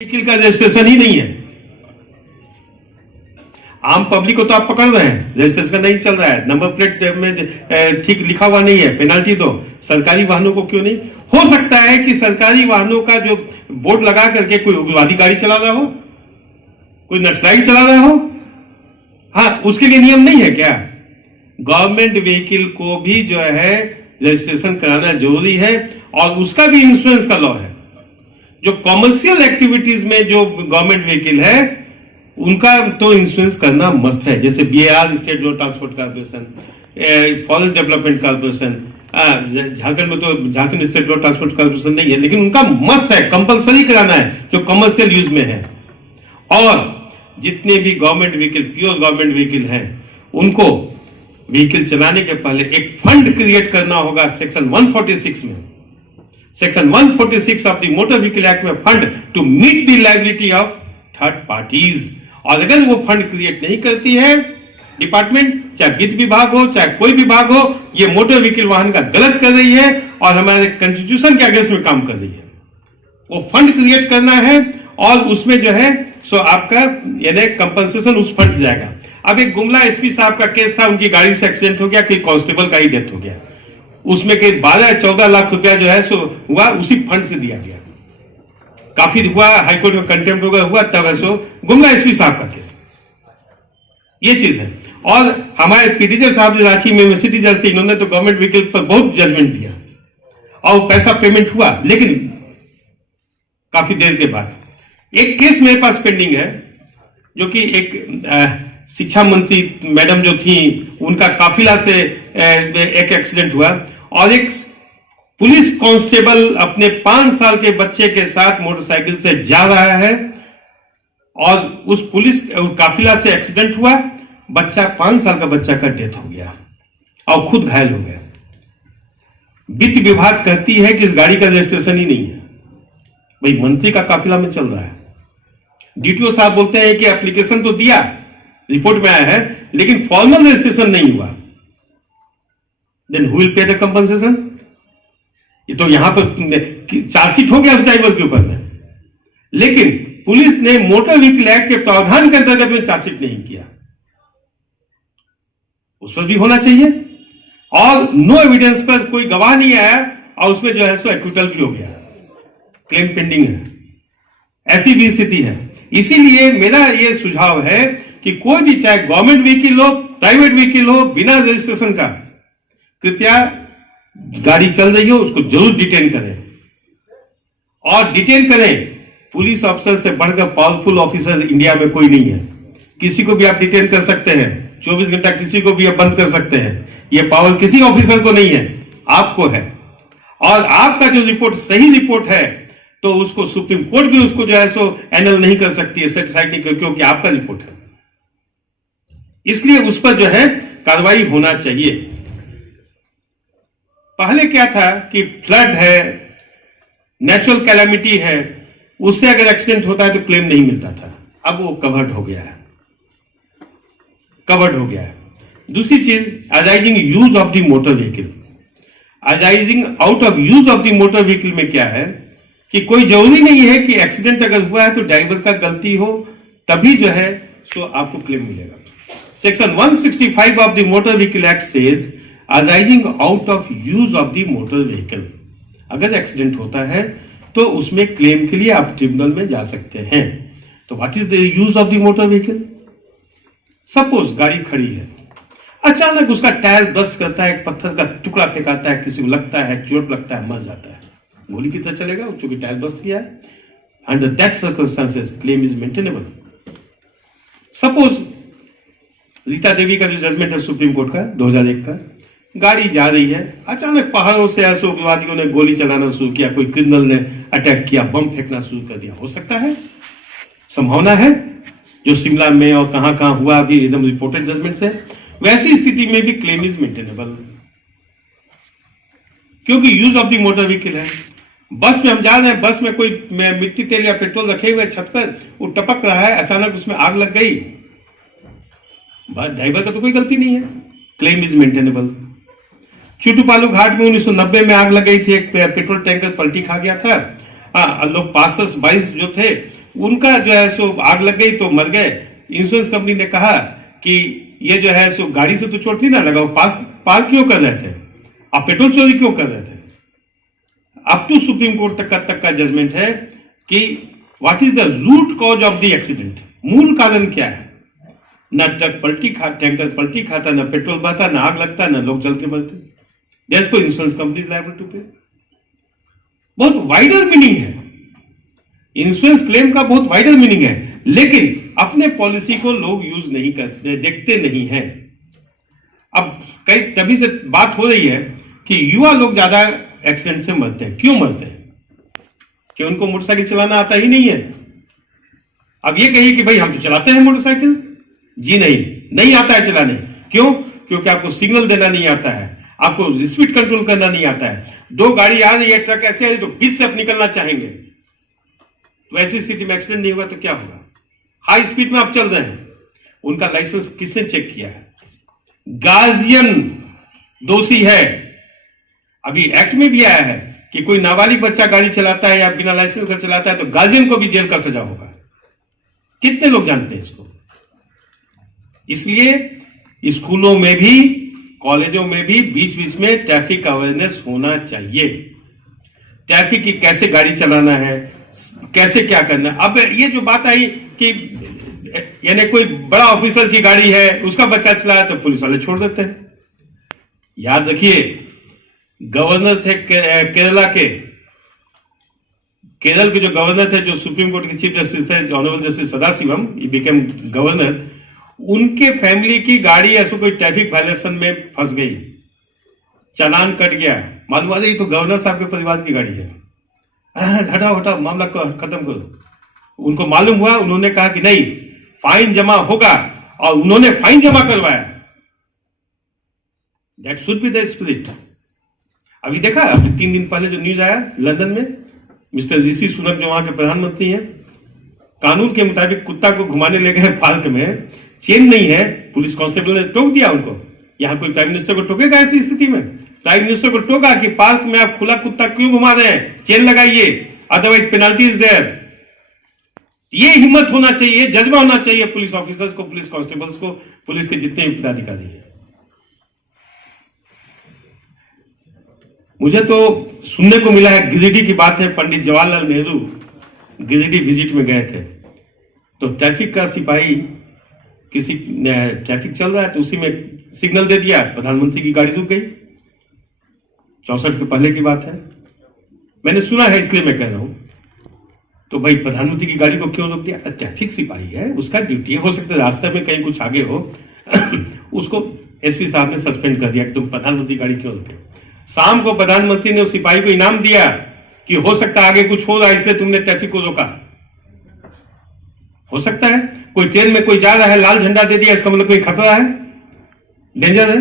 Vehicle का registration ही नहीं है। आम पब्लिक को तो आप पकड़ रहे हैं, रजिस्ट्रेशन नहीं चल रहा है, नंबर प्लेट में ठीक लिखा हुआ नहीं है, पेनल्टी दो। सरकारी वाहनों को क्यों नहीं? हो सकता है कि सरकारी वाहनों का जो बोर्ड लगा करके कोई उग्रवादी गाड़ी चला रहा हो, कोई नक्सलाइट चला रहा हो, हाँ उसके लिए नियम नहीं है क्या? गवर्नमेंट व्हीकल को भी जो है रजिस्ट्रेशन कराना जरूरी है और उसका भी इंश्योरेंस का लॉ है। जो कॉमर्शियल एक्टिविटीज में जो गवर्नमेंट व्हीकल है उनका तो इंश्योरेंस करना मस्ट है, जैसे BR state road transport corporation, forest development corporation, Jharkhand में तो Jharkhand state road transport corporation नहीं है, लेकिन उनका मस्ट है, कंपलसरी कराना है जो कमर्शियल यूज में है। और जितने भी government vehicle, pure government vehicle है, उनको व्हीकल चलाने के पहले एक फंड क्रिएट करना होगा। सेक्शन 146 में, section 146 of the motor vehicle act में fund to meet the liability of third parties. और अगर वो फंड क्रिएट नहीं करती है डिपार्टमेंट, चाहे वित्त विभाग हो चाहे कोई विभाग हो, ये मोटर व्हीकल वाहन का गलत कर रही है और हमारे कॉन्स्टिट्यूशन के अगेंस्ट में काम कर रही है। वो फंड क्रिएट करना है और उसमें जो है सो आपका यानी कंपनसेशन उस फंड से जाएगा। अब एक गुमला एसपी साहब का केस था, उनकी गाड़ी से एक्सीडेंट हो गया, कि कांस्टेबल का ही डेथ हो गया, उसमें के 12-14 लाख रुपया जो है सो हुआ उसी फंड से दिया गया। काफी हुआ, हाईकोर्ट में कंटेम्प्ट वगैरह हुआ, तब सो गुमला एसपी साहब का केस, ये चीज है। और हमारे पीडीजे साहब जो रांची में सिटी जज थे, इन्होंने तो गवर्नमेंट व्हीकल पर बहुत जजमेंट दिया और पैसा पेमेंट हुआ, लेकिन काफी देर के बाद। एक केस मेरे पास पेंडिंग है जो कि एक शिक्षा मंत्री मैडम जो थी, उनका काफिला से एक एक्सीडेंट हुआ और एक पुलिस कांस्टेबल अपने 5 साल के बच्चे के साथ मोटरसाइकिल से जा रहा है और उस पुलिस काफिला से एक्सीडेंट हुआ, बच्चा 5 साल का बच्चा का डेथ हो गया और खुद घायल हो गया। वित्त विभाग कहती है कि इस गाड़ी का रजिस्ट्रेशन ही नहीं है। भाई मंत्री का काफिला में चल रहा है, डीटीओ साहब बोलते हैं कि एप्लीकेशन तो दिया, रिपोर्ट में आया है, लेकिन फॉर्मल रजिस्ट्रेशन नहीं हुआ। Then who will pay the compensation? ये तो यहां पर चार्जशीट हो गया उस ड्राइवर के ऊपर में, लेकिन पुलिस ने मोटर व्हीकल एक्ट के प्रावधान के अंतर्गत में चार्जशीट नहीं किया। उस पर भी होना चाहिए। और नो एविडेंस पर कोई गवाह नहीं आया और उसमें जो है सो एक्विटल भी हो गया, क्लेम पेंडिंग है, ऐसी भी स्थिति है। इसीलिए मेरा यह सुझाव है कि कोई भी, चाहे गवर्नमेंट व्हीकल हो, प्राइवेट व्हीकल हो, बिना रजिस्ट्रेशन का कृपया गाड़ी चल रही हो उसको जरूर डिटेन करें और डिटेन करें। पुलिस ऑफिसर से बढ़कर पावरफुल ऑफिसर इंडिया में कोई नहीं है। किसी को भी आप डिटेन कर सकते हैं, 24 घंटा किसी को भी आप बंद कर सकते हैं। यह पावर किसी ऑफिसर को नहीं है, आपको है। और आपका जो रिपोर्ट सही रिपोर्ट है तो उसको सुप्रीम कोर्ट भी उसको जो है सो एनल नहीं कर सकती है, सेटिस्फाइड नहीं कर, क्योंकि आपका रिपोर्ट है। इसलिए उस पर जो है कार्रवाई होना चाहिए। पहले क्या था कि फ्लड है, नेचुरल कैलामिटी है, उससे अगर एक्सीडेंट होता है तो क्लेम नहीं मिलता था, अब वो कवर्ड हो गया है, कवर्ड हो गया है। दूसरी चीज, arising use of the motor vehicle. Arising out of use of the motor vehicle में क्या है कि कोई जरूरी नहीं है कि एक्सीडेंट अगर हुआ है तो ड्राइवर का गलती हो तभी जो है सो आपको क्लेम मिलेगा। Section 165 of the motor vehicle act says arising out of use of the motor vehicle. अगर एक्सीडेंट होता है तो उसमें क्लेम के लिए आप ट्रिब्यूनल में जा सकते हैं। तो what is the use of the motor vehicle? Suppose गाड़ी खड़ी है, अचानक उसका टायर बस्ट करता है, एक पत्थर का टुकड़ा फेंकाता है, किसी को लगता है, चोट लगता है, मर जाता है, गोली की तरह चलेगा चूंकि टायर बस्ट किया है। Under that circumstances claim is maintainable. Suppose Rita Devi का जो जजमेंट है सुप्रीम कोर्ट का 2001 का, गाड़ी जा रही है, अचानक पहाड़ों से ऐसे उग्रवादियों ने गोली चलाना शुरू किया, कोई क्रिमिनल ने अटैक किया, बम फेंकना शुरू कर दिया। हो सकता है, संभावना है, जो शिमला में और कहां हुआ अभी एकदम रिपोर्टेड जजमेंट से। वैसी स्थिति में भी क्लेम इज मेंटेनेबल, क्योंकि use of the motor vehicle है। बस में हम जा रहे हैं, बस में कोई मिट्टी तेल या पेट्रोल रखे हुए छत पर, वो टपक रहा है, अचानक उसमें आग लग गई, ड्राइवर का तो कोई गलती नहीं है, क्लेम इज मेंटेनेबल। चुटुपालू घाट में 1990 में आग लग गई थी, एक पेट्रोल टैंकर पलटी खा गया था हाँ, लोग पास 22 जो थे उनका जो है सो आग लग गई तो मर गए। इंश्योरेंस कंपनी ने कहा कि ये जो है सो गाड़ी से तो चोट नहीं ना लगा, वो पार क्यों कर रहे थे, आप पेट्रोल चोरी क्यों कर रहे थे। अप टू सुप्रीम कोर्ट तक का जजमेंट है कि what is the root cause of the accident, मूल कारण क्या है। न ट्रक टैंकर पलटी खाता, न पेट्रोल बहता, न आग लगता, न लोग जल के मरते। Therefore insurance company is liable to pay. बहुत वाइडर मीनिंग है इंश्योरेंस क्लेम का, बहुत वाइडर मीनिंग है, लेकिन अपने पॉलिसी को लोग यूज नहीं करते, देखते नहीं है। अब कई तभी से बात हो रही है कि युवा लोग ज्यादा एक्सीडेंट से मरते हैं। क्यों मरते हैं? कि उनको मोटरसाइकिल चलाना आता ही नहीं है। अब ये कहिए कि भाई हम तो चलाते हैं मोटरसाइकिल, जी नहीं आता है चलाने। क्यों? क्योंकि आपको सिग्नल देना नहीं आता है, आपको स्पीड कंट्रोल करना नहीं आता है। दो गाड़ी आ रही है, ट्रक ऐसे आ रही तो बीच से आप निकलना चाहेंगे, तो ऐसी स्थिति में एक्सीडेंट नहीं होगा तो क्या होगा। हाई स्पीड में आप चल रहे हैं, उनका लाइसेंस किसने चेक किया है? गार्जियन दोषी है। अभी एक्ट में भी आया है कि कोई नाबालिग बच्चा गाड़ी चलाता है या बिना लाइसेंस का चलाता है तो गार्जियन को भी जेल का सजा होगा। कितने लोग जानते हैं इसको? इसलिए स्कूलों में भी, कॉलेजों में भी बीच बीच में ट्रैफिक अवेयरनेस होना चाहिए। ट्रैफिक की कैसे गाड़ी चलाना है, कैसे क्या करना है। अब ये जो बात आई कि यानी कोई बड़ा ऑफिसर की गाड़ी है, उसका बच्चा चलाया तो पुलिस वाले छोड़ देते हैं। याद रखिए, गवर्नर थे केरल के जो गवर्नर थे, जो सुप्रीम कोर्ट के चीफ जस्टिस थे, ऑनरेबल जस्टिस सदाशिवम, ये बिकेम गवर्नर, उनके फैमिली की गाड़ी ऐसे कोई ट्रैफिक वायलेशन में फंस गई, चालान कट गया, मालूम आ ये तो गवर्नर साहब के परिवार की गाड़ी है, हटाओ मामला खत्म करो। उनको मालूम हुआ, उन्होंने कहा कि नहीं, फाइन जमा होगा, और उन्होंने फाइन जमा करवाया। That should be the spirit. अभी देखा, अभी 3 दिन पहले जो न्यूज आया लंदन में, मिस्टर ऋषि सुनक जो वहां के प्रधानमंत्री हैं, कानून के मुताबिक कुत्ता को घुमाने ले गए पार्क में, चेन नहीं है, पुलिस कांस्टेबल ने टोक दिया उनको। यहां कोई प्राइम मिनिस्टर को टोकेगा ऐसी स्थिति में? प्राइम मिनिस्टर को टोका कि पार्क में आप खुला कुत्ता क्यों घुमा रहे हैं, चेन लगाइए, अदरवाइज पेनल्टी इज देयर। ये हिम्मत होना चाहिए, जज्बा होना चाहिए पुलिस ऑफिसर्स को, पुलिस कांस्टेबल्स को, पुलिस के जितने भी पदाधिकारी हैं। मुझे तो सुनने को मिला है, गिरिडीह की बात है, पंडित जवाहरलाल नेहरू गिरिडीह विजिट में गए थे, तो ट्रैफिक का सिपाही, किसी ट्रैफिक चल रहा है तो उसी में सिग्नल दे दिया, प्रधानमंत्री की गाड़ी रुक गई। 64 के पहले की बात है, मैंने सुना है इसलिए मैं कह रहा हूं। तो भाई प्रधानमंत्री की गाड़ी को क्यों रोक दिया? ट्रैफिक सिपाही है, उसका ड्यूटी है, हो सकता है रास्ते में कहीं कुछ आगे हो उसको एसपी साहब ने सस्पेंड कर दिया कि तुम प्रधानमंत्री गाड़ी क्यों रोके। शाम को प्रधानमंत्री ने उस सिपाही को इनाम दिया कि हो सकता है आगे कुछ हो रहा है, इसलिए तुमने ट्रैफिक को रोका। हो सकता है कोई ट्रेन में कोई जा रहा है, लाल झंडा दे दिया, इसका मतलब कोई खतरा है, डेंजर है।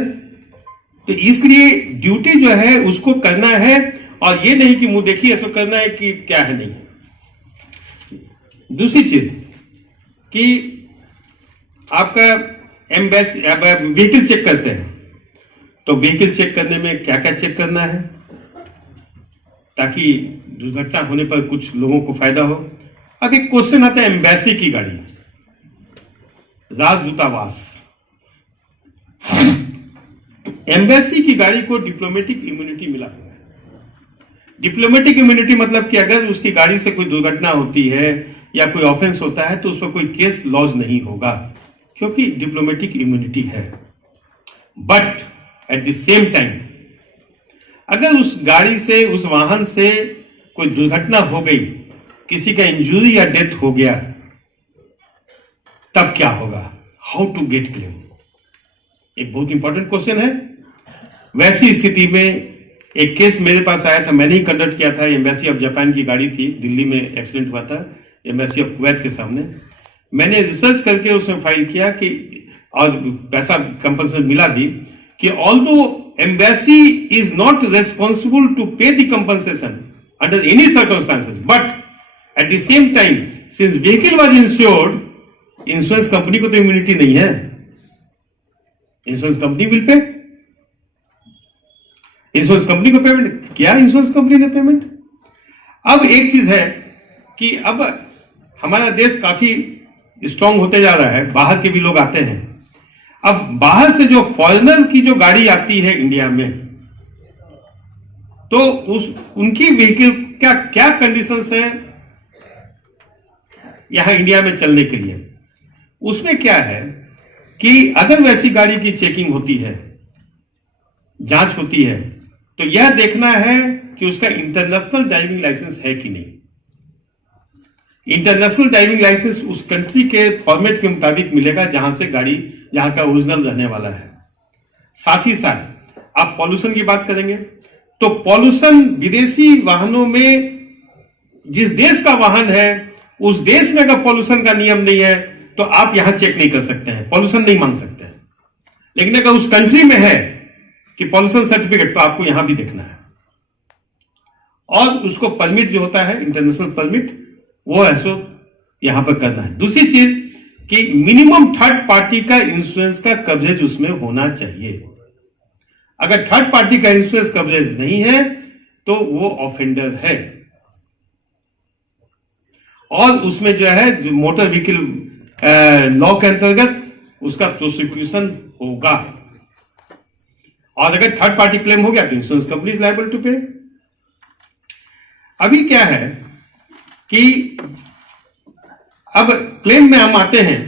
तो इसलिए ड्यूटी जो है उसको करना है, और ये नहीं कि मुंह देखिए ऐसा करना है कि क्या है नहीं। दूसरी चीज कि आपका एम्बेसी व्हीकल चेक करते हैं, तो व्हीकल चेक करने में क्या क्या चेक करना है ताकि दुर्घटना होने पर कुछ लोगों को फायदा हो। अब एक क्वेश्चन आता है, एम्बेसी की गाड़ी, राजदूतावास, एम्बेसी की गाड़ी को डिप्लोमेटिक इम्यूनिटी मिला हुआ है। डिप्लोमेटिक इम्यूनिटी मतलब कि अगर उसकी गाड़ी से कोई दुर्घटना होती है या कोई ऑफेंस होता है तो उस पर कोई केस लॉज नहीं होगा, क्योंकि डिप्लोमेटिक इम्यूनिटी है। But at the same time अगर उस गाड़ी से, उस वाहन से कोई दुर्घटना हो गई, किसी का इंजरी या डेथ हो गया, तब क्या होगा? हाउ टू गेट क्लेम, एक बहुत इंपॉर्टेंट क्वेश्चन है। वैसी स्थिति में एक केस मेरे पास आया था, मैंने ही कंडक्ट किया था। एम्बेसी ऑफ जापान की गाड़ी थी, दिल्ली में एक्सीडेंट हुआ था एम्बेसी ऑफ कुवैत के सामने। मैंने रिसर्च करके उसमें फाइल किया कि, और पैसा कंपनसेशन मिला भी, कि although embassy is not responsible to pay the compensation under any circumstances, but at the same time since vehicle was insured, insurance company को तो इम्यूनिटी नहीं है, insurance company will pay. Insurance company को payment किया, insurance company ने payment. अब एक चीज है कि अब हमारा देश काफी स्ट्रांग होते जा रहा है, बाहर के भी लोग आते हैं। अब बाहर से जो फॉरेनर की जो गाड़ी आती है इंडिया में, तो उनकी व्हीकल क्या क्या कंडीशंस है यहां इंडिया में चलने के लिए, उसमें क्या है कि अगर वैसी गाड़ी की चेकिंग होती है, जांच होती है, तो यह देखना है कि उसका इंटरनेशनल ड्राइविंग लाइसेंस है कि नहीं। इंटरनेशनल ड्राइविंग लाइसेंस उस कंट्री के फॉर्मेट के मुताबिक मिलेगा जहां से गाड़ी, जहां का ओरिजिनल रहने वाला है। साथ ही साथ आप पॉल्यूशन की बात करेंगे तो पॉल्यूशन विदेशी वाहनों में, जिस देश का वाहन है उस देश में अगर पॉल्यूशन का नियम नहीं है तो आप यहां चेक नहीं कर सकते हैं, पॉल्यूशन नहीं मांग सकते हैं। लेकिन अगर उस कंट्री में है कि पॉल्यूशन सर्टिफिकेट, तो आपको यहां भी देखना है। और उसको परमिट जो होता है, इंटरनेशनल परमिट, वो ऐसो यहां पर करना है। दूसरी चीज कि मिनिमम थर्ड पार्टी का इंश्योरेंस का कवरेज उसमें होना चाहिए। अगर थर्ड पार्टी का इंश्योरेंस कवरेज नहीं है तो वो ऑफेंडर है, और उसमें जो है जो मोटर व्हीकल लॉ के अंतर्गत उसका प्रोसिक्यूशन होगा। और अगर थर्ड पार्टी क्लेम हो गया तो insurance company is liable to pay. अभी क्या है कि अब क्लेम में हम आते हैं,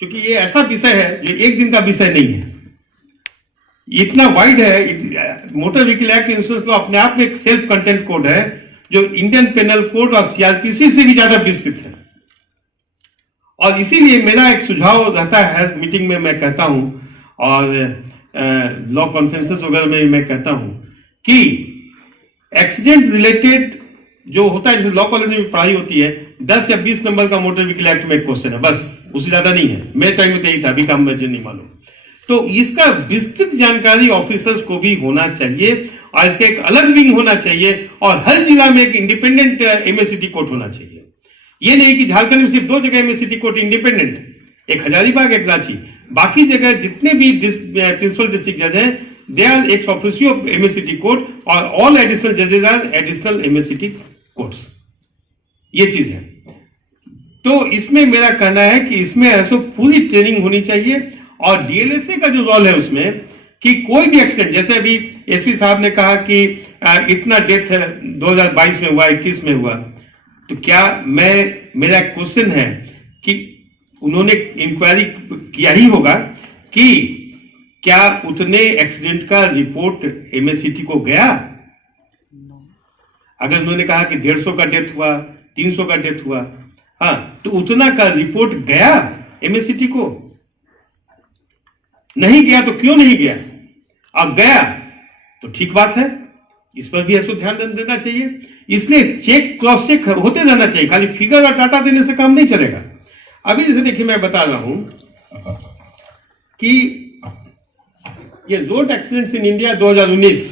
क्योंकि ये ऐसा विषय है जो एक दिन का विषय नहीं है, इतना वाइड है। Motor vehicle act insurance law अपने आप में एक सेल्फ कंटेंट कोड है जो इंडियन पेनल कोड और सीआरपीसी से भी ज्यादा विस्तृत है। और इसीलिए मेरा एक सुझाव रहता है, मीटिंग में मैं कहता हूं और लॉ कॉन्फ्रेंसेस वगैरह में मैं कहता हूं कि एक्सीडेंट रिलेटेड जो होता है, जैसे लॉ कॉलेज में पढ़ाई होती है, 10 या 20 नंबर का मोटर व्हीकल एक्ट में एक क्वेश्चन है, बस, उससे ज्यादा नहीं है। मेरे टाइम में तो यही था, अभी काम मुझे नहीं मालूम। तो इसका विस्तृत जानकारी ऑफिसर्स को भी होना चाहिए, और इसका एक अलग विंग होना चाहिए, और हर जिला में एक इंडिपेंडेंट एमएससीटी कोर्ट होना चाहिए। ये नहीं कि झारखंड में सिर्फ 2 जगह एमएससीटी कोर्ट इंडिपेंडेंट, एक हजारीबाग, एक रांची, बाकी जगह जितने भी प्रिंसिपल डिस्ट्रिक्ट जज हैं, they are ex officio of MSCT court, और ऑल एडिशनल जजेस आर एडिशनल एमएससीटी कोर्ट्स। ये चीज है। तो इसमें मेरा कहना है कि इसमें ऐसा पूरी ट्रेनिंग होनी चाहिए, और डीएलएसए का जो रोल है उसमें कि कोई भी एक्सीडेंट, जैसे अभी एसपी साहब ने कहा कि इतना डेथ 2022 में हुआ, 21 में हुआ, तो क्या मेरा क्वेश्चन है कि उन्होंने इंक्वायरी किया ही होगा कि क्या उतने एक्सीडेंट का रिपोर्ट एमएससीटी को गया? अगर उन्होंने कहा कि 150 का डेथ हुआ, 300 का डेथ हुआ, हाँ, तो उतना का रिपोर्ट गया एमएससीटी को? नहीं गया तो क्यों नहीं गया? अब गया तो ठीक बात है, इस पर भी ऐसा ध्यान देना चाहिए। इसलिए चेक, क्रॉस चेक होते रहना चाहिए, खाली फिगर और डाटा देने से काम नहीं चलेगा। अभी जैसे देखिए, मैं बता रहा हूं कि ये रोड एक्सीडेंट्स इन इंडिया 2019,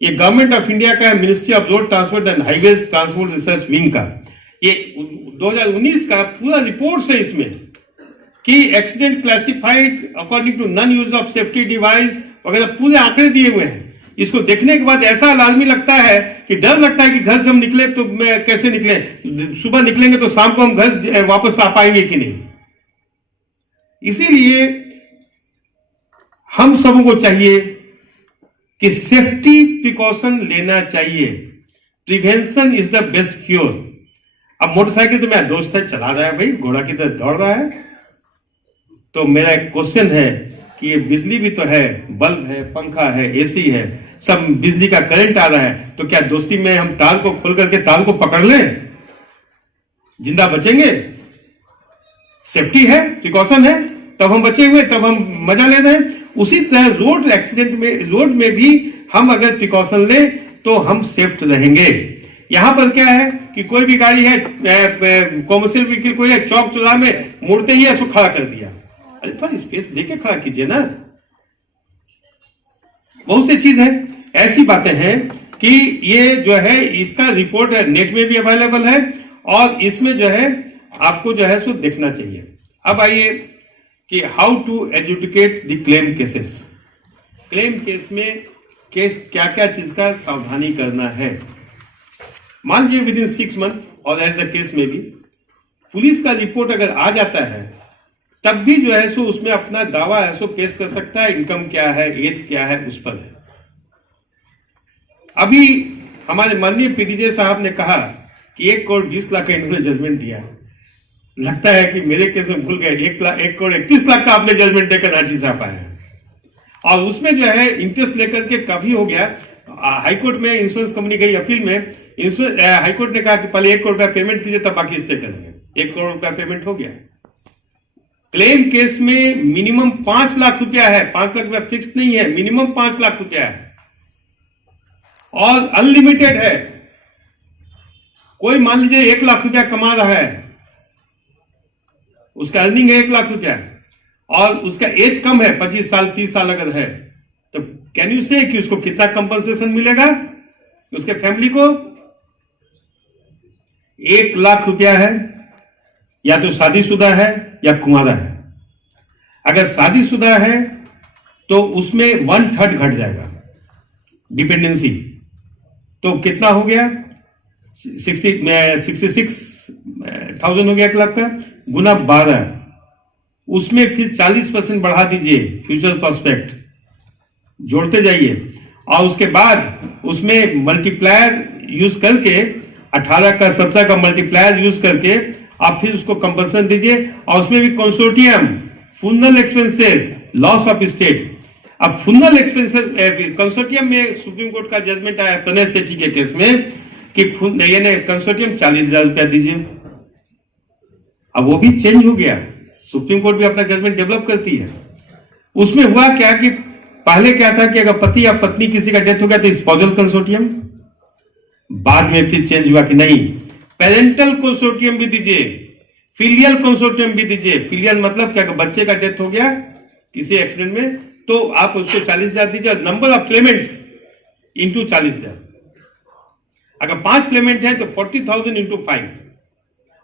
ये गवर्नमेंट ऑफ इंडिया का, ministry of road transport and highways transport research wing का, ये 2019 का पूरा रिपोर्ट है इसमें, कि accident classified according to non use of safety device वगैरह पूरे आंकड़े दिए हुए हैं। इसको देखने के बाद ऐसा लाजमी लगता है कि डर लगता है कि घर से हम निकले तो कैसे निकले, सुबह निकलेंगे तो शाम को हम घर वापस आ पाएंगे कि नहीं। इसीलिए हम सबों को चाहिए कि सेफ्टी प्रिकॉशन लेना चाहिए। Prevention is the best cure. अब मोटरसाइकिल तो मेरा दोस्त है, चला रहा है भाई, घोड़ा की तरह दौड़ रहा है, तो मेरा एक क्वेश्चन है कि ये बिजली भी तो है, बल्ब है, पंखा है, एसी है, सब बिजली का करंट आ रहा है, तो क्या दोस्ती में हम तार को खोल करके तार को पकड़ लें? जिंदा बचेंगे? सेफ्टी है, प्रिकॉशन है, तब हम बचे हुए, तब हम मजा ले रहे हैं। उसी तरह रोड एक्सीडेंट में, रोड में भी हम अगर प्रिकॉशन लें तो हम सेफ रहेंगे। यहां पर क्या है कि कोई भी गाड़ी है, कॉमर्शियल व्हीकल कोई है, चौक चौराहे में मुड़ते ही उसको खड़ा कर दिया, अरे थोड़ा स्पेस देके खड़ा कीजिए ना। बहुत सी चीज है, ऐसी बातें हैं कि ये जो है, इसका रिपोर्ट है, नेट में भी अवेलेबल है, और इसमें जो है आपको जो है सो देखना चाहिए। अब आइए कि how to educate the claim cases. Claim case में क्या क्या चीज का सावधानी करना है। मान लीजिए विद इन 6 मंथ और एज द केस में भी पुलिस का रिपोर्ट अगर आ जाता है तब भी जो है सो उसमें अपना दावा है सो पेश कर सकता है, इनकम क्या है, एज क्या है, उस पर है। अभी हमारे माननीय पीडीजे साहब ने कहा कि 1 करोड़ 20 लाख का इन्होंने जजमेंट दिया। लगता है कि मेरे केस में भूल गए, 1 करोड़ 31 लाख का आपने जजमेंट देकर रांची साहब आए हैं। और उसमें जो है इंटरेस्ट लेकर के काफी हो गया। हाईकोर्ट में इंश्योरेंस कंपनी गई अपील में, हाईकोर्ट ने कहा कि पहले 1 करोड़ रुपया पेमेंट कीजिए तब बाकी स्टे करेंगे। 1 करोड़ रुपया पेमेंट हो गया। क्लेम केस में मिनिमम 5 लाख रुपया है, 5 लाख रुपया फिक्स नहीं है, मिनिमम 5 लाख रुपया है और अनलिमिटेड है। कोई मान लीजिए 1 लाख रुपया कमा रहा है, उसका अर्निंग है 1 लाख रुपया और उसका एज कम है, 25 साल 30 साल अगर है, तो कैन यू से कि उसको कितना कंपनसेशन मिलेगा उसके फैमिली को? 1 लाख रुपया है, या तो शादीशुदा है या कुंवारा है। अगर शादीशुदा है तो उसमें 1/3 घट जाएगा डिपेंडेंसी, तो कितना हो गया? 66,000 हो गया 1 लाख का, गुना 12, उसमें फिर 40% बढ़ा दीजिए, फ्यूचर प्रोस्पेक्ट जोड़ते जाइए और उसके बाद उसमें मल्टीप्लायर यूज करके 18 का 17 का मल्टीप्लायर यूज करके आप फिर उसको कंपल्सन दीजिए और उसमें भी consortium, funeral expenses, loss of estate. अब फुनरल एक्सपेंसेस कंसोर्टियम में सुप्रीम कोर्ट का जजमेंट आया प्रणय सेठी के केस में कि कंसोर्टियम 40,000 रुपया दीजिए। अब वो भी चेंज हो गया, सुप्रीम कोर्ट भी अपना जजमेंट डेवलप करती है। उसमें हुआ क्या कि पहले क्या था कि अगर पति या पत्नी किसी का डेथ हो गया तो स्पॉजल कंसोर्टियम, बाद में फिर चेंज हुआ कि नहीं पेरेंटल कंसोर्टियम भी दीजिए, फिलियल कंसोर्टियम भी दीजिए। फिलियल मतलब क्या, अगर बच्चे का डेथ हो गया किसी एक्सीडेंट में तो आप उसको 40,000 दीजिए, नंबर ऑफ क्लेमेंट्स इंटू 40,000। अगर 5 क्लेमेंट है तो 40,000 इंटू 5।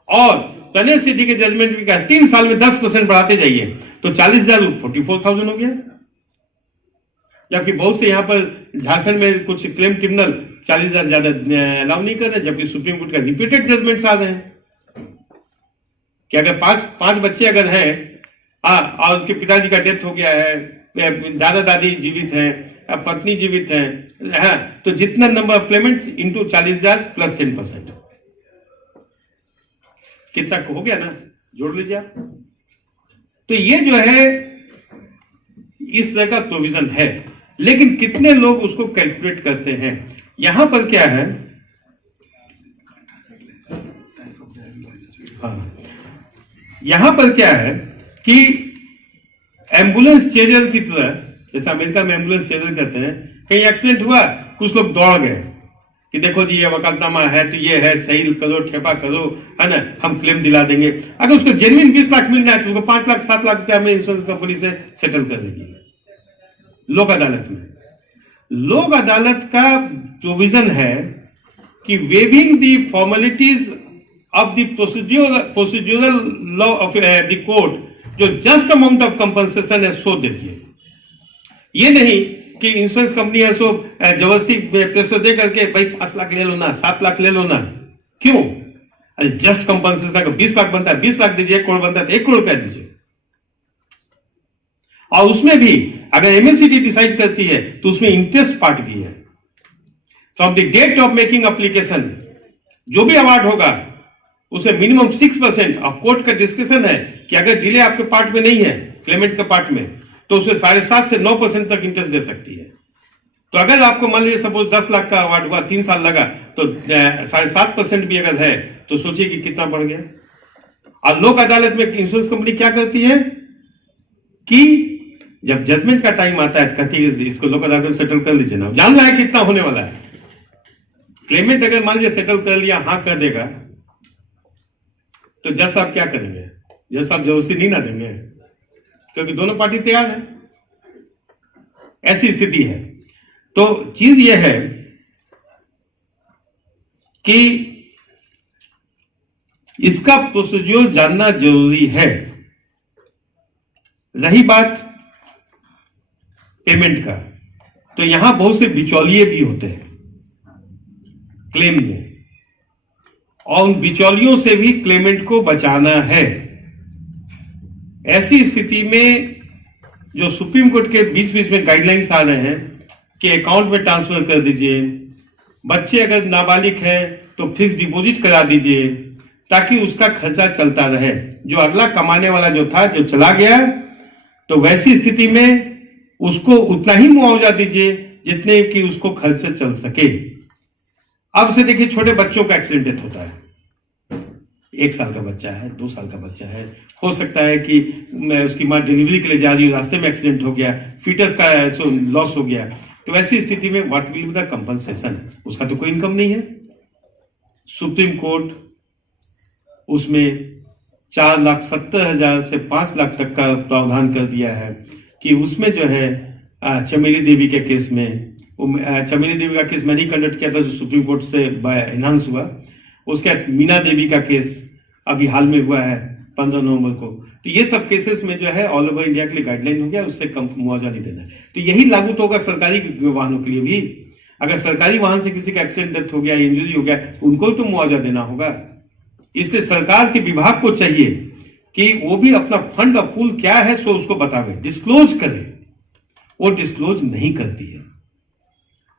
और प्रणय सेठी के जजमेंट भी कहा 3 साल में 10% बढ़ाते जाइए तो 40,000 44,000 हो गया। जबकि बहुत से यहां पर झारखंड में कुछ क्लेम ट्रिब्यूनल 40,000 ज्यादा अलाउ नहीं कर रहे, जबकि सुप्रीम कोर्ट का रिपीटेड जजमेंट्स आ रहे हैं कि अगर 5 बच्चे अगर हैं और उसके पिताजी का डेथ हो गया है, दादा दादी जीवित हैं, पत्नी जीवित है, तो जितना number of Clements into 40,000 plus 10%, कितना हो गया ना, जोड़ लीजिए आप। तो ये जो है इस तरह का प्रोविजन है, लेकिन कितने लोग उसको कैलकुलेट करते हैं? यहां पर क्या है, यहां पर क्या है कि एम्बुलेंस चेजर की तरह, जैसे अमेरिका में एम्बुलेंस चेजर कहते हैं, कहीं एक्सीडेंट हुआ कुछ लोग दौड़ गए कि देखो जी ये वकालतनामा है तो ये है, सही करो, ठेपा करो, है ना, हम क्लेम दिला देंगे। अगर उसको जेन्युइन 20 लाख मिल जाए तो उसको 5 लाख 7 लाख रुपया में इंश्योरेंस कंपनी से सेटल कर देगी लोक अदालत में। लोक अदालत का प्रोविजन है कि waiving the formalities of the procedural law of the court, जो जस्ट अमाउंट ऑफ कंपनसेशन है सो देखिए। ये नहीं कि इंश्योरेंस कंपनी है सो जबरदस्ती प्रेशर दे करके भाई 5 लाख ले लो ना, 7 लाख ले लो ना। क्यों? अरे जस्ट कंपनसेशन का 20 लाख बनता है, 20 लाख दीजिए, 1 करोड़ बनता है तो 1 करोड़ रुपया दीजिए। और उसमें भी अगर एमएससीडी डिसाइड करती है तो उसमें इंटरेस्ट पार्ट भी है। From the date of making application जो भी अवार्ड होगा उसे मिनिमम 6%, और कोर्ट का डिस्कशन है कि अगर डिले आपके पार्ट में नहीं है, क्लेमेंट के पार्ट में, तो उसे 7.5 से 9% तक इंटरेस्ट दे सकती है। तो अगर आपको मान लीजिए सपोज 10 लाख का अवार्ड हुआ, 3 साल लगा, तो 7.5% भी अगर है तो सोचिए कि कितना बढ़ गया। और लोक अदालत में इंश्योरेंस कंपनी क्या करती है कि जब जजमेंट का टाइम आता है तो कहती है इसको लोक अदालत में सेटल कर लीजिए ना, जान रहा है कितना होने वाला है। क्लेमेंट अगर मान लीजिए सेटल कर लिया, हाँ कर देगा, तो जज साहब क्या करेंगे? जज साहब जबरदस्ती नहीं ना देंगे, क्योंकि दोनों पार्टी तैयार है। ऐसी स्थिति है। तो चीज यह है कि इसका प्रोसीड्यूर जानना जरूरी है। रही बात पेमेंट का, तो यहां बहुत से बिचौलिए भी होते हैं क्लेम में। और उन बिचौलियों से भी क्लेमेंट को बचाना है। ऐसी स्थिति में जो सुप्रीम कोर्ट के बीच बीच में गाइडलाइंस आ रहे हैं कि अकाउंट में ट्रांसफर कर दीजिए, बच्चे अगर नाबालिग है तो फिक्स डिपॉजिट करा दीजिए ताकि उसका खर्चा चलता रहे। जो अगला कमाने वाला जो था, जो चला गया, तो वैसी स्थिति में उसको उतना ही मुआवजा दीजिए जितने कि उसको खर्चा चल सके। अब से देखिए, छोटे बच्चों का एक्सीडेंट होता है, 1 साल का बच्चा है, 2 साल का बच्चा है, हो सकता है कि उसकी मां डिलीवरी के लिए जा रही हो, रास्ते में एक्सीडेंट हो गया, फीटस का लॉस हो गया, तो ऐसी स्थिति में what will be the compensation? उसका तो कोई इनकम नहीं है। सुप्रीम कोर्ट उसमें 4,70,000 से 5 लाख तक का प्रावधान कर दिया है कि उसमें जो है चमेली देवी के केस में, चमेली देवी का केस मैंने कंडक्ट किया था जो सुप्रीम कोर्ट से एनहांस हुआ। उसके बाद मीना देवी का केस अभी हाल में हुआ है 15 नवंबर को। तो ये सब केसेस में जो है ऑल ओवर इंडिया के लिए गाइडलाइन हो गया, उससे कम मुआवजा नहीं देना। तो यही लागू तो होगा सरकारी वाहनों के लिए भी। अगर सरकारी वाहन से किसी का एक्सीडेंट, डेथ हो गया, इंजरी हो गया, उनको तो मुआवजा देना होगा। इसलिए सरकार के विभाग को चाहिए कि वो भी अपना फंड और पूल क्या है सो उसको बतावे, डिस्क्लोज करे। वो डिस्क्लोज नहीं करती है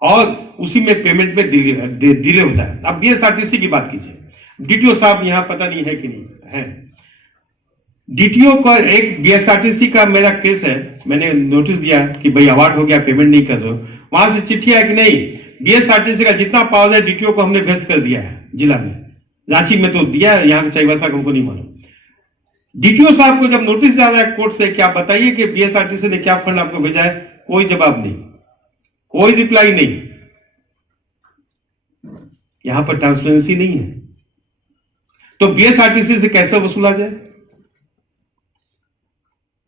और उसी में पेमेंट में डिले होता है। अब बीएसआरटीसी की बात कीजिए, डीटीओ साहब यहां पता नहीं है कि नहीं है। डीटीओ का एक बीएसआरटीसी का मेरा केस है, मैंने नोटिस दिया कि भाई अवार्ड हो गया, पेमेंट नहीं कर रहे हो। वहां से चिट्ठी है कि नहीं, बीएसआरटीसी का जितना पावर है डीटीओ को हमने व्यस्त कर दिया है जिला में। रांची में तो दिया, यहां के चाईबासा को हमको नहीं मालूम। डीटीओ साहब को जब नोटिस जा रहा है कोर्ट से कि आप बताइए कि बीएसआरटीसी ने क्या फंड आपको भेजा है, कोई जवाब नहीं, कोई रिप्लाई नहीं। यहां पर ट्रांसपेरेंसी नहीं है, तो बीएसआरटीसी से कैसे वसूला जाए?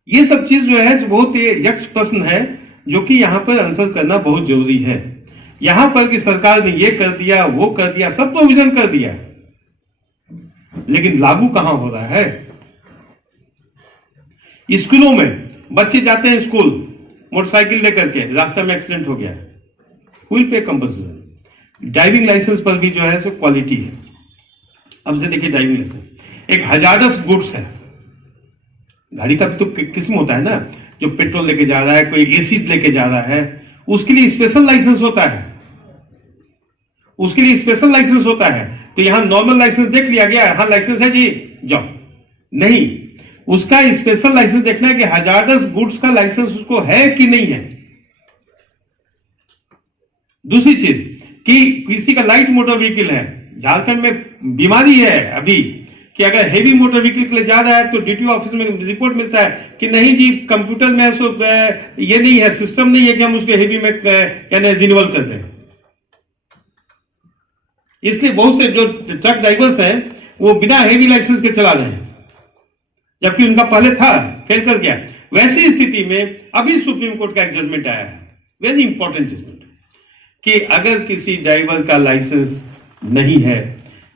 ये सब चीज जो है बहुत ही यक्ष प्रश्न है जो कि यहां पर आंसर करना बहुत जरूरी है। यहां पर कि सरकार ने ये कर दिया, वो कर दिया, सब प्रोविजन कर दिया, लेकिन लागू कहां हो रहा है? स्कूलों में बच्चे जाते हैं स्कूल मोटरसाइकिल लेकर के, रास्ते में एक्सीडेंट हो गया, will pay compensation. Driving licence पर भी जो है सो क्वालिटी है। अब से देखिए, ड्राइविंग लाइसेंस एक हजारस गुड्स है। गाड़ी का भी तो किस्म होता है ना, जो पेट्रोल लेके जा रहा है, कोई एसिड लेके जा रहा है, उसके लिए स्पेशल लाइसेंस होता है, उसके लिए स्पेशल लाइसेंस होता है। तो यहां नॉर्मल लाइसेंस देख लिया गया, हाँ लाइसेंस है जी, जाओ, नहीं, उसका स्पेशल लाइसेंस देखना है कि हजारस गुड्स का लाइसेंस उसको है कि नहीं है। दूसरी चीज कि किसी का लाइट मोटर व्हीकल है, झारखंड में बीमारी है अभी कि अगर हेवी मोटर व्हीकल के लिए जा रहा है तो डीटीओ ऑफिस में रिपोर्ट मिलता है कि नहीं जी, कंप्यूटर में सो ये नहीं है, सिस्टम नहीं है कि हम उसको हेवी में यानी रिन्यूअल कर दें। इसलिए बहुत से जो ट्रक ड्राइवर्स हैं वो बिना हेवी लाइसेंस के चला रहे हैं, जबकि उनका पहले था, फेल कर गया। वैसी स्थिति में अभी सुप्रीम कोर्ट का एक जजमेंट आया है, वेरी इंपॉर्टेंट जजमेंट, कि अगर किसी ड्राइवर का लाइसेंस नहीं है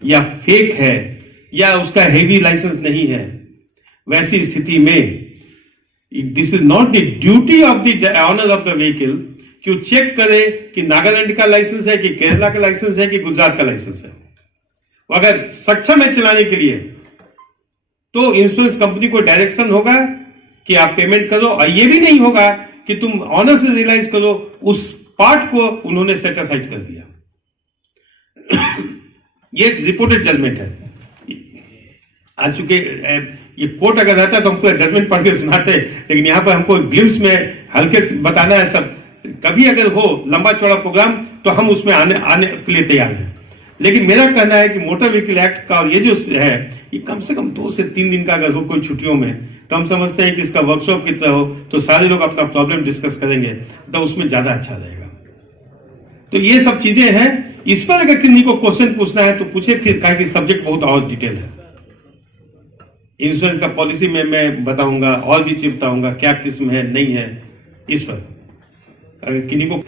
या फेक है या उसका हेवी लाइसेंस नहीं है, वैसी स्थिति में this is not the duty of the owner of the vehicle कि वो चेक करे कि नागालैंड का लाइसेंस है कि केरला का लाइसेंस है कि गुजरात का लाइसेंस है। वो अगर सक्षम है चलाने के लिए तो इंश्योरेंस कंपनी को डायरेक्शन होगा कि आप पेमेंट करो, और ये भी नहीं होगा कि तुम ऑनर से रियलाइज करो, उस पार्ट को उन्होंने सेट असाइड कर दिया। ये रिपोर्टेड जजमेंट है। आज चूंकि ये कोर्ट अगर रहता तो हम पूरा जजमेंट पढ़ के सुनाते, लेकिन यहां पर हमको ग्लिम्स में हल्के से बताना है सब। कभी अगर हो लंबा चौड़ा प्रोग्राम तो हम उसमें आने के लिए तैयार हैं। लेकिन मेरा कहना है कि मोटर व्हीकल एक्ट का और ये जो है, ये कम से कम 2 से 3 दिन का अगर हो कोई छुट्टियों में, तो हम समझते हैं कि इसका वर्कशॉप की तरह हो तो सारे लोग अपना प्रॉब्लम डिस्कस करेंगे, तो उसमें ज्यादा अच्छा रहेगा। तो ये सब चीजें हैं। इस पर अगर किसी को क्वेश्चन पूछना है तो पूछे, फिर कहा कि सब्जेक्ट बहुत और डिटेल है। इंश्योरेंस का पॉलिसी में मैं बताऊंगा, और भी चीज बताऊंगा क्या किस्म है नहीं है, इस पर अगर किन्हीं को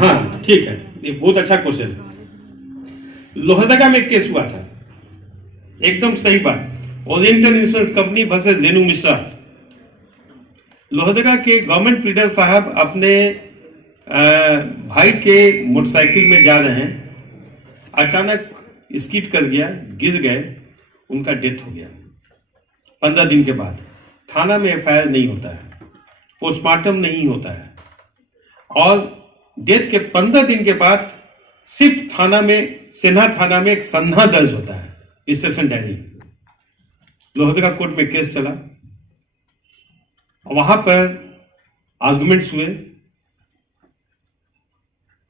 हाँ ठीक है, ये बहुत अच्छा क्वेश्चन। लोहरदगा में एक केस हुआ था, एकदम सही बात, oriental insurance company versus Renu Mishra. Lohardaga के गवर्नमेंट प्लीडर साहब अपने भाई के मोटरसाइकिल में जा रहे हैं, अचानक स्किड कर गया, गिर गए, उनका डेथ हो गया। 15 दिन के बाद थाना में एफआईआर नहीं होता है, पोस्टमार्टम नहीं होता है, और डेथ के 15 दिन के बाद सिर्फ थाना में, सेन्हा थाना में एक सन्हा दर्ज होता है, स्टेशन डायरी। लोहरदगा कोर्ट में केस चला, वहां पर आर्गुमेंट्स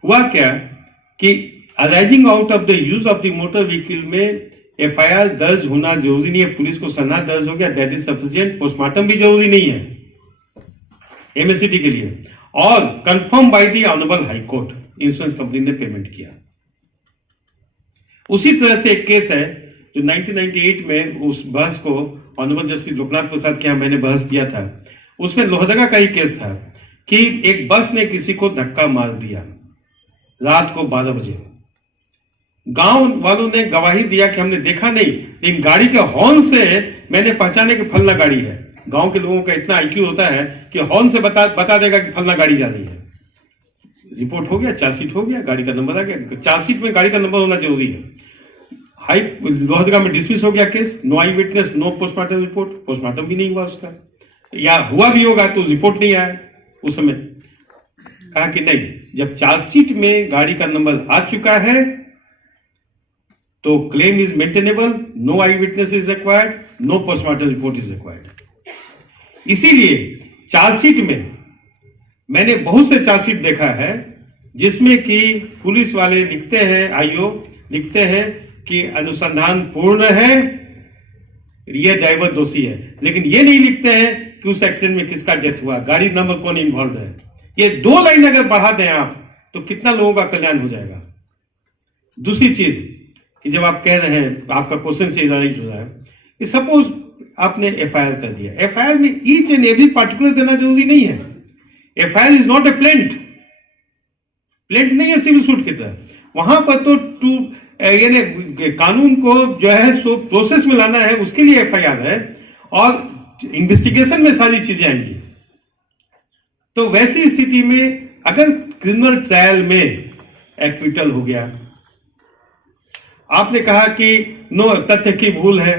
हुआ क्या कि arising out of the use of the motor vehicle में एफआईआर दर्ज होना जरूरी नहीं है, पुलिस को सन्हा दर्ज हो गया, दैट इज सफिशिएंट। पोस्टमार्टम भी जरूरी नहीं है एमएससीटी के लिए, और confirm by the honourable high court, insurance company ने पेमेंट किया। उसी तरह से एक केस है जो 1998 में उस बहस को ऑनरेबल जस्टिस लोकनाथ प्रसाद के यहां मैंने बहस किया था। उसमें लोहरदगा का ही केस था कि एक बस ने किसी को धक्का मार दिया रात को 12 बजे। गांव वालों ने गवाही दिया कि हमने देखा नहीं, लेकिन गाड़ी के हॉर्न से मैंने पहचाने कि फलना गाड़ी है। गांव के लोगों का इतना आईक्यू होता है कि हॉर्न से बता देगा कि फलना गाड़ी जा रही है। रिपोर्ट हो गया, चार्जशीट हो गया, गाड़ी का नंबर आ गया। चार्जशीट में गाड़ी का नंबर होना जरूरी है। हाई लोहरदगा में डिसमिस हो गया case, no eye witness, no postmortem report, postmortem भी नहीं हुआ उसका, या हुआ भी होगा तो रिपोर्ट नहीं आया। उस समय कहा कि नहीं, जब चार्जशीट में गाड़ी का नंबर आ चुका है तो claim is maintainable, no eye witness is required, no postmortem report is required. इसीलिए चार्जशीट में मैंने बहुत से चार्जशीट देखा है जिसमें कि पुलिस वाले लिखते हैं, आईओ लिखते हैं कि अनुसंधान पूर्ण है, ये ड्राइवर दोषी है, लेकिन ये नहीं लिखते हैं कि उस एक्सीडेंट में किसका डेथ हुआ, गाड़ी नंबर कौन इन्वॉल्व है। ये 2 लाइन अगर बढ़ा दें आप तो कितना लोगों का कल्याण हो जाएगा। दूसरी चीज कि जब आप कह रहे हैं, आपका क्वेश्चन से राइज हो रहा है कि सपोज आपने एफआईआर कर दिया, एफआईआर में ईच एंड एवरी पार्टिकुलर देना जरूरी नहीं है। FIR is not a plaint नहीं है सिविल सूट की तरह। वहां पर तो यानी कानून को जो है सो प्रोसेस में लाना है, उसके लिए एफआईआर है, और इन्वेस्टिगेशन में सारी चीजें आएंगी। तो वैसी स्थिति में अगर क्रिमिनल ट्रायल में एक्विटल हो गया, आपने कहा कि नो तथ्य की भूल है,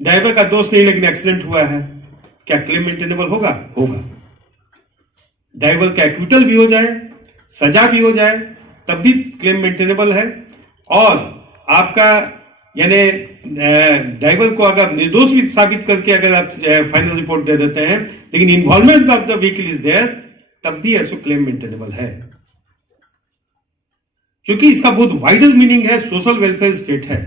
ड्राइवर का दोष नहीं लेकिन एक्सीडेंट हुआ है, क्या क्लेम मेंटेनेबल होगा? होगा। ड्राइवर का एक्विटल भी हो जाए, सजा भी हो जाए, तब भी क्लेम मेंटेनेबल है। और आपका यानी ड्राइवर को अगर निर्दोष भी साबित करके अगर आप फाइनल रिपोर्ट दे देते हैं, लेकिन involvement of the vehicle is there, तब भी ऐसा क्लेम मेंटेनेबल है। क्योंकि इसका बहुत वाइडल मीनिंग है, सोशल वेलफेयर स्टेट है,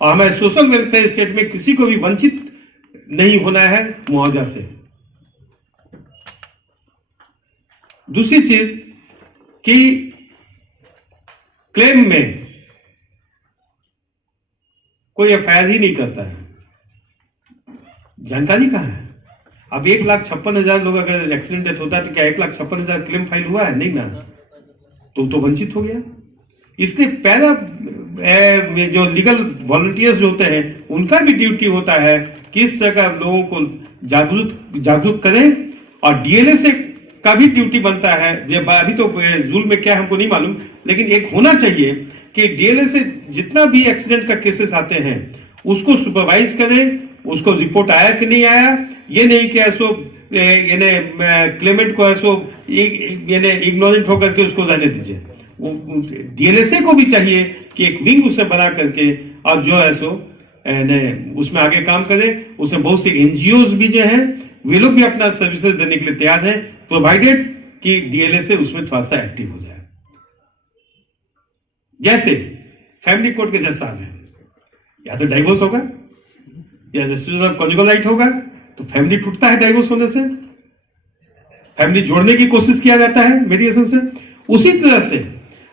और हमारे सोशल वेलफेयर स्टेट में किसी को भी वंचित नहीं होना है मुआवजा से। दूसरी चीज कि क्लेम में कोई एफआईआर ही नहीं करता है, जानकारी कहां है? अब 1,56,000 लोग अगर एक्सीडेंट डेथ होता है तो क्या 1,56,000 क्लेम फाइल हुआ है? नहीं ना, तो वंचित हो गया। इसलिए पहला जो लीगल वॉलंटियर्स जो होते हैं उनका भी ड्यूटी होता है कि इस जगह लोगों को जागरूक करें, और डीएलए से का भी ड्यूटी बनता है। अभी तो रूल में क्या हमको नहीं मालूम, लेकिन एक होना चाहिए कि डीएलए से जितना भी एक्सीडेंट का केसेस आते हैं उसको सुपरवाइज करें, उसको रिपोर्ट आया कि नहीं आया। ये नहीं कि ऐसो क्लेमेंट को ऐसो इग्नोरेंट होकर के उसको रहने दीजिए। डीएलएसए को भी चाहिए कि एक विंग उसे बना करके और जो है सो उसमें आगे काम करे। उसमें बहुत सी एनजीओज भी जो हैं वे लोग भी अपना सर्विसेज देने के लिए तैयार हैं, प्रोवाइडेड कि डीएलएसए उसमें थोड़ा सा एक्टिव हो जाए। जैसे फैमिली कोर्ट के जज साहब हैं, या तो डाइवोर्स होगा या जस्टिस ऑफ कॉन्जुगल राइट होगा, तो फैमिली टूटता है डाइवोर्स होने से, फैमिली जोड़ने की कोशिश किया जाता है मीडिएशन से। उसी तरह से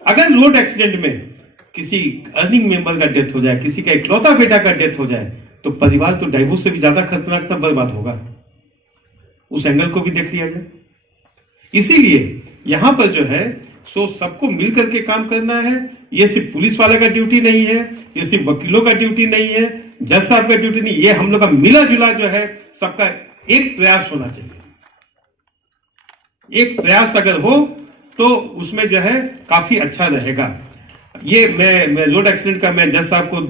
अगर रोड एक्सीडेंट में किसी अर्निंग मेंबर का डेथ हो जाए, किसी का इकलौता बेटा का डेथ हो जाए, तो परिवार तो डाइवोर्स से भी ज्यादा खतरनाक ना बर्बाद होगा। उस एंगल को भी देख लिया जाए। इसीलिए यहां पर जो है सो सबको मिलकर के काम करना है। ये सिर्फ पुलिस वाले का ड्यूटी नहीं है, ये सिर्फ वकीलों का ड्यूटी नहीं है, जज साहब का ड्यूटी नहीं, ये हम लोग का मिला जुला जो है सबका एक प्रयास होना चाहिए। एक प्रयास अगर हो तो उसमें जो है काफी अच्छा रहेगा। ये मैं रोड एक्सीडेंट का मैं जज साहब को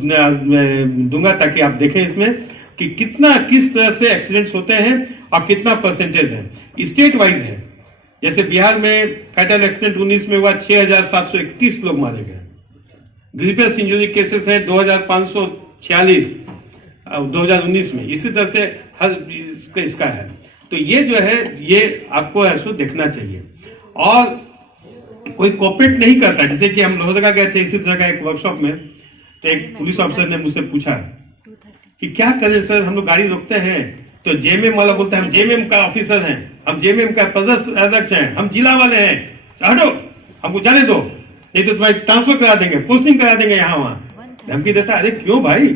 दूंगा ताकि आप देखें इसमें कि किस तरह से एक्सीडेंट्स होते हैं और कितना परसेंटेज है। स्टेट वाइज है, जैसे बिहार में फैटल एक्सीडेंट 19 में हुआ 6,731 लोग मारे गए। ग्रीवियस इंजरी केसेस हैं 2,546 2019 में। इसी तरह से हर इसका है। तो ये जो है ये आपको ऐसा देखना चाहिए। और कोई कोऑपरेट नहीं करता, जैसे कि हम लोहरदगा गए थे इसी तरह का एक वर्कशॉप में, तो एक पुलिस ऑफिसर ने मुझसे पूछा कि क्या करें सर, हम लोग गाड़ी रोकते हैं तो जेएमएम वाला बोलता है हम जेएमएम का ऑफिसर हैं, हम जेएमएम का प्रदेश अध्यक्ष हैं, हम जिला वाले हैं, हटो हमको जाने दो, नहीं तो तुम्हारी ट्रांसफर करा देंगे, पोस्टिंग करा देंगे यहाँ वहां। धमकी देता है। अरे क्यों भाई,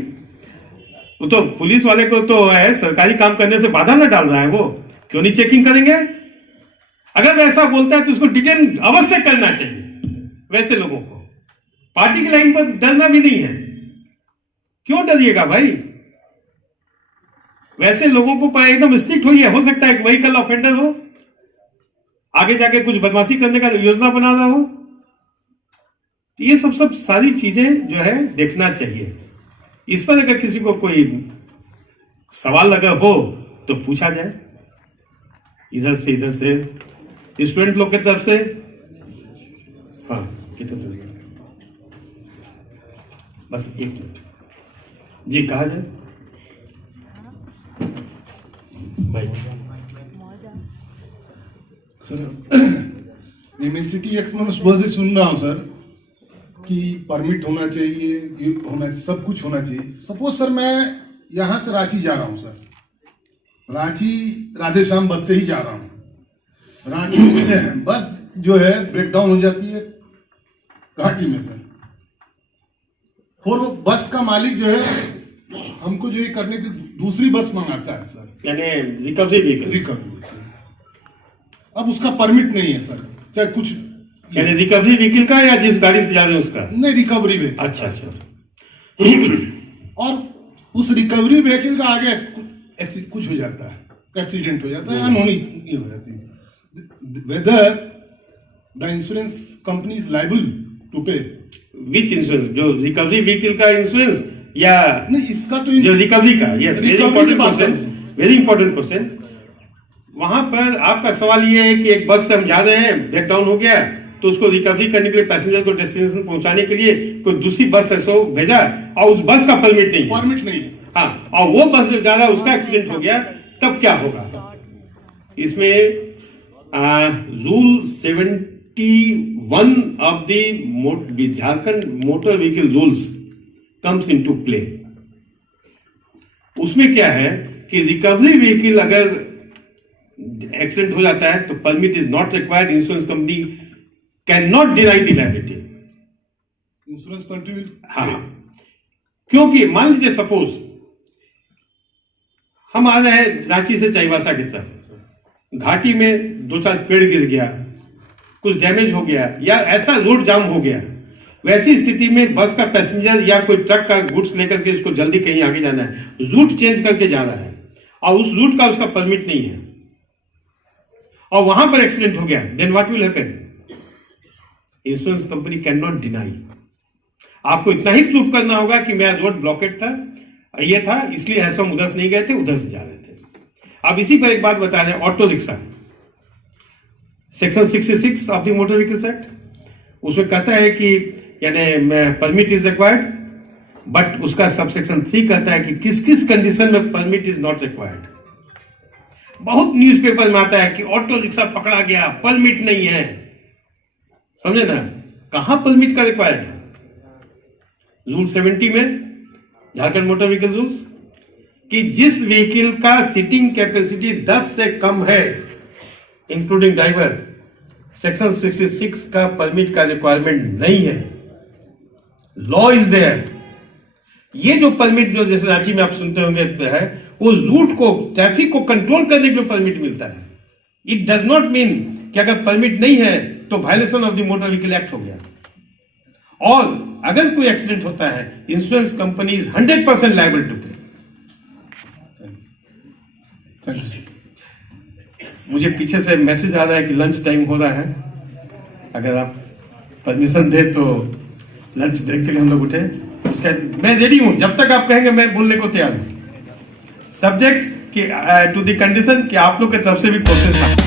वो तो पुलिस वाले को तो है सरकारी काम करने से बाधा ना डाल रहा है, वो क्यों नहीं चेकिंग करेंगे? अगर वैसा बोलता है तो उसको डिटेन अवश्य करना चाहिए। वैसे लोगों को पार्टी की लाइन पर डरना भी नहीं है, क्यों डरिएगा भाई? वैसे लोगों को एकदम स्ट्रिक्ट हो सकता है एक व्हीकल ऑफेंडर हो, आगे जाके कुछ बदमाशी करने का योजना बना रहा हो। तो ये सब सारी चीजें जो है देखना चाहिए। इस पर अगर किसी को कोई सवाल अगर हो तो पूछा जाए, इधर से स्टूडेंट लोग की तरफ से। हाँ कितना बस 1 मिनट जी, कहा जाए भाई। सर एमएससीटी एक्ट में सुबह से सुन रहा हूं सर कि परमिट होना चाहिए, ये होना चाहिए, सब कुछ होना चाहिए। सपोज सर मैं यहां से रांची जा रहा हूं सर, रांची राधेश्याम बस से ही जा रहा हूं। रांची में बस जो है ब्रेक डाउन हो जाती है घाटी में सर, और वो बस का मालिक जो है हमको जो ये करने की दूसरी बस मंगाता है सर, यानी रिकवरी। अब उसका परमिट नहीं है सर, चाहे कुछ, यानी रिकवरी व्हीकल का या जिस गाड़ी से जा रहे हैं उसका? नहीं, रिकवरी व्हीकल। अच्छा। और उस रिकवरी व्हीकल का आगे कुछ हो जाता है, एक्सीडेंट हो जाता है, अनहोनी हो जाती है। Whether the insurance company is liable to pay? Which insurance? जो रिकवरी व्हीकल का इंश्योरेंस या नहीं, इसका तो जो रिकवरी का? Yes, very important question, very important question. वहां पर आपका सवाल ये है कि एक बस से हम जा रहे हैं, ब्रेक डाउन हो गया, तो उसको रिकवरी करने के लिए पैसेंजर को डेस्टिनेशन पहुंचाने के लिए कोई दूसरी बस ऐसा भेजा और उस बस का परमिट नहीं है। हाँ, और वो बस जो जा रहा है उसका एक्सीडेंट हो गया, तब क्या होगा? इसमें rule 71 of the Jharkhand motor vehicle rules comes into play. उसमें क्या है कि रिकवरी व्हीकल अगर एक्सीडेंट हो जाता है तो permit is not required, insurance company can not deny the liability, insurance country. हाँ, क्योंकि मान लीजिए सपोज हम आ रहे हैं रांची से चाईबासा की तरफ, घाटी में 2-4 पेड़ गिर गया, कुछ डैमेज हो गया या ऐसा रोड जाम हो गया, वैसी स्थिति में बस का पैसेंजर या कोई ट्रक का गुड्स लेकर के उसको जल्दी कहीं आगे जाना है, रूट चेंज करके जाना है और उस रूट का उसका परमिट नहीं है और वहां पर एक्सीडेंट हो गया, then what will happen? Insurance company can not deny. आपको इतना ही प्रूफ करना होगा कि मेरा रोड ब्लॉकेट था, ये था, इसलिए ऐसा उधर से नहीं गए थे, उधर से जा रहे थे। अब इसी पर एक बात बता रहे हैं, auto rickshaw, section 66 of the motor vehicles act, उसमें कहता है कि यानी परमिट इज रिक्वायर्ड, बट उसका सबसेक्शन 3 कहता है कि किस किस कंडीशन में परमिट इज नॉट रिक्वायर्ड। बहुत न्यूज़पेपर में आता है कि ऑटो रिक्शा पकड़ा गया, परमिट नहीं है, समझे ना? कहां परमिट का रिक्वायर्ड है? रूल 70 में झारखंड मोटर व्हीकल रूल्स कि जिस व्हीकल का सीटिंग कैपेसिटी 10 से कम है इंक्लूडिंग ड्राइवर, सेक्शन 66 का परमिट का रिक्वायरमेंट नहीं है। Law is there. ये जो परमिट जो जैसे रांची में आप सुनते होंगे है, वो रूट को, ट्रैफिक को कंट्रोल करने के लिए परमिट मिलता है। इट डज नॉट मीन कि अगर परमिट नहीं है तो violation of the motor vehicle act हो गया। और अगर कोई एक्सीडेंट होता है, insurance company is 100% liable to pay. मुझे पीछे से मैसेज आ रहा है कि लंच टाइम हो रहा है, अगर आप परमिशन दे तो लंच ब्रेक के लिए हम लोग उठे। उसका मैं रेडी हूं, जब तक आप कहेंगे मैं बोलने को तैयार हूं, सब्जेक्ट टू द कंडीशन कि आप लोग की तरफ से भी क्वेश्चन